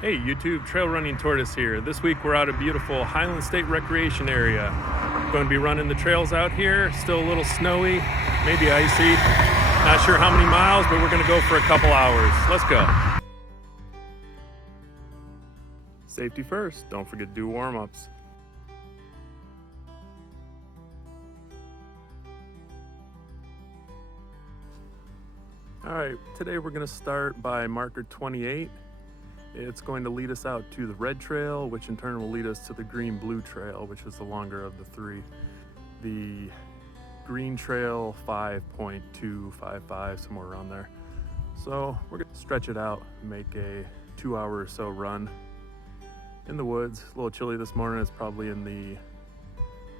Hey YouTube, Trail Running Tortoise here. This week we're out at beautiful Highland State Recreation Area. Going to be running the trails out here. Still a little snowy, maybe icy. Not sure how many miles, but we're going to go for a couple hours. Let's go. Safety first. Don't forget to do warm-ups. All right, today we're going to start by marker 28. It's going to lead us out to the red trail, which in turn will lead us to the green-blue trail, which is the longer of the three. The green trail, 5.255, somewhere around there. So we're going to stretch it out and make a 2-hour or so run in the woods. A little chilly this morning. It's probably in the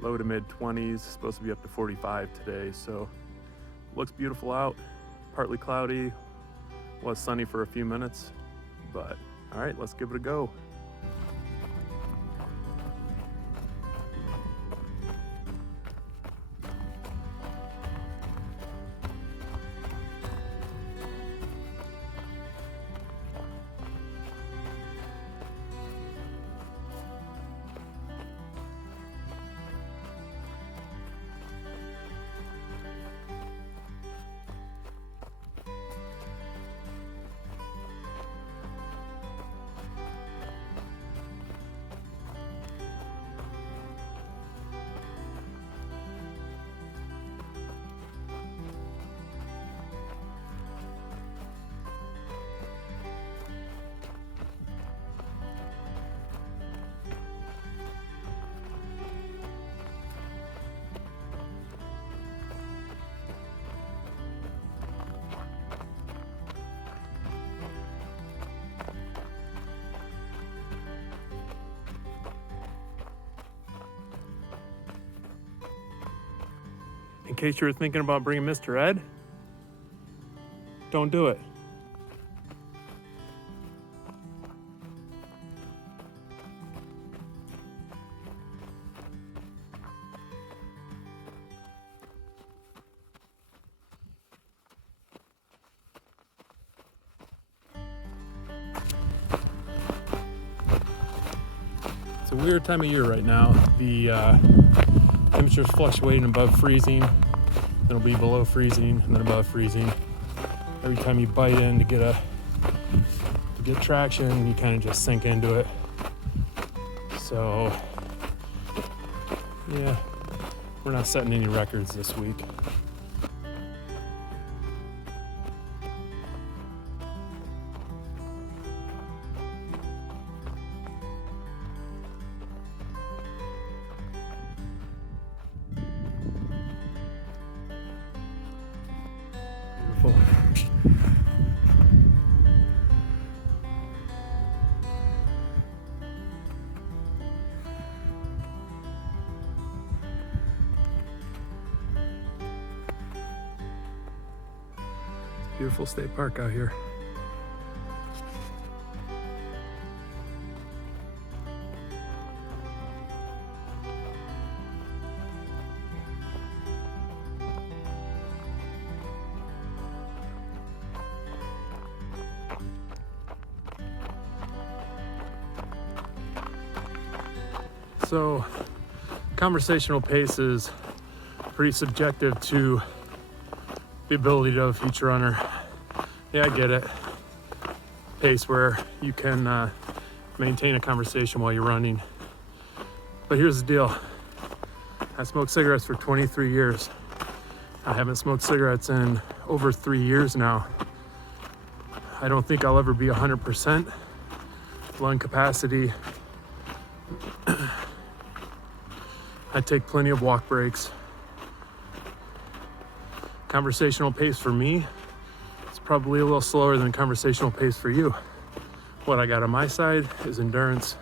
low to mid 20s. Supposed to be up to 45 today, so looks beautiful out. Partly cloudy, was sunny for a few minutes, but all right, let's give it a go. In case you were thinking about bringing Mr. Ed, don't do it. It's a weird time of year right now. The temperature's fluctuating above freezing, then it'll be below freezing, and then above freezing. Every time you bite in to get traction, you kind of just sink into it. So yeah, we're not setting any records this week. Beautiful. Beautiful state park out here. So, conversational pace is pretty subjective to the ability of a future runner. Yeah, I get it. Pace where you can maintain a conversation while you're running. But here's the deal. I smoked cigarettes for 23 years. I haven't smoked cigarettes in over 3 years now. I don't think I'll ever be 100% lung capacity. I take plenty of walk breaks. Conversational pace for me is probably a little slower than conversational pace for you. What I got on my side is endurance.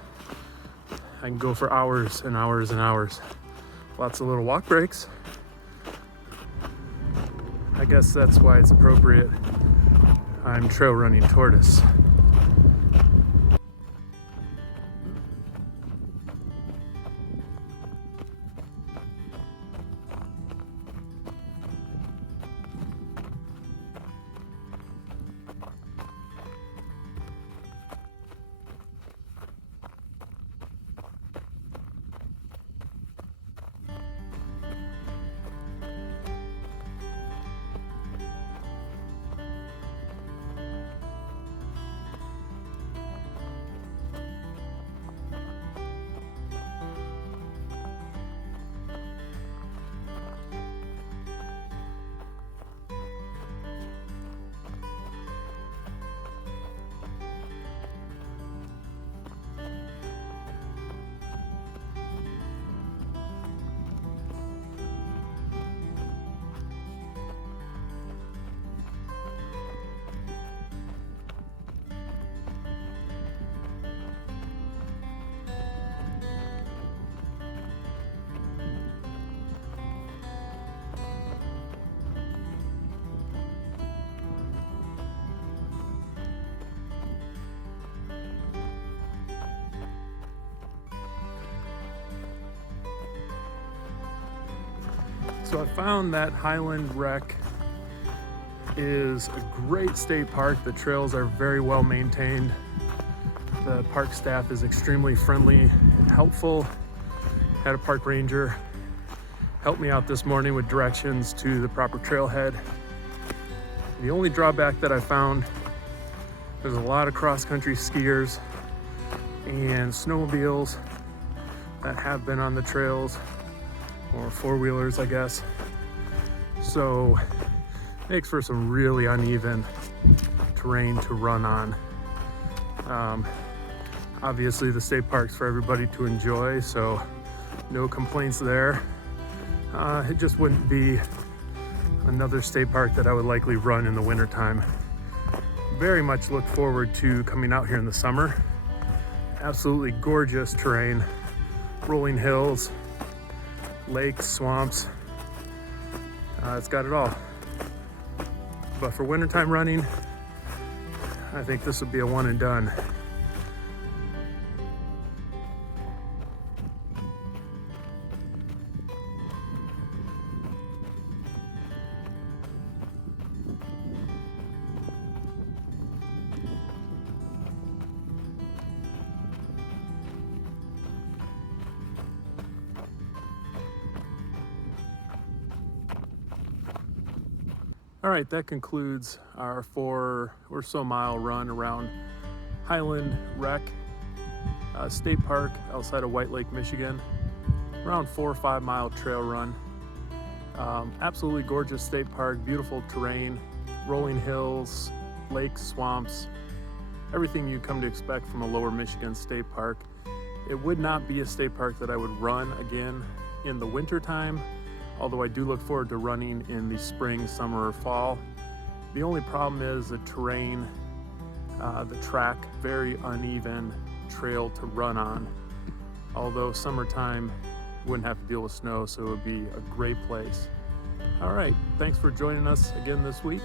I can go for hours and hours and hours. Lots of little walk breaks. I guess that's why it's appropriate. I'm trail running tortoise. So I found that Highland Rec is a great state park. The trails are very well maintained. The park staff is extremely friendly and helpful. Had a park ranger help me out this morning with directions to the proper trailhead. The only drawback that I found, there's a lot of cross-country skiers and snowmobiles that have been on the trails, or four-wheelers, I guess. So makes for some really uneven terrain to run on. Obviously the state park's for everybody to enjoy, so no complaints there. It just wouldn't be another state park that I would likely run in the wintertime. Very much look forward to coming out here in the summer. Absolutely gorgeous terrain, rolling hills, lakes, swamps. It's got it all. But for wintertime running, I think this would be a one and done. All right, that concludes our 4 or so mile run around Highland Rec State Park outside of White Lake, Michigan. Around 4 or 5 mile trail run. Absolutely gorgeous state park, beautiful terrain, rolling hills, lakes, swamps, everything you come to expect from a lower Michigan state park. It would not be a state park that I would run again in the winter time, although I do look forward to running in the spring, summer, or fall. The only problem is the terrain, the track, very uneven trail to run on. Although summertime, you wouldn't have to deal with snow, so it would be a great place. All right, thanks for joining us again this week,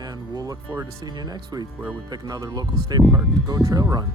and we'll look forward to seeing you next week where we pick another local state park to go trail run.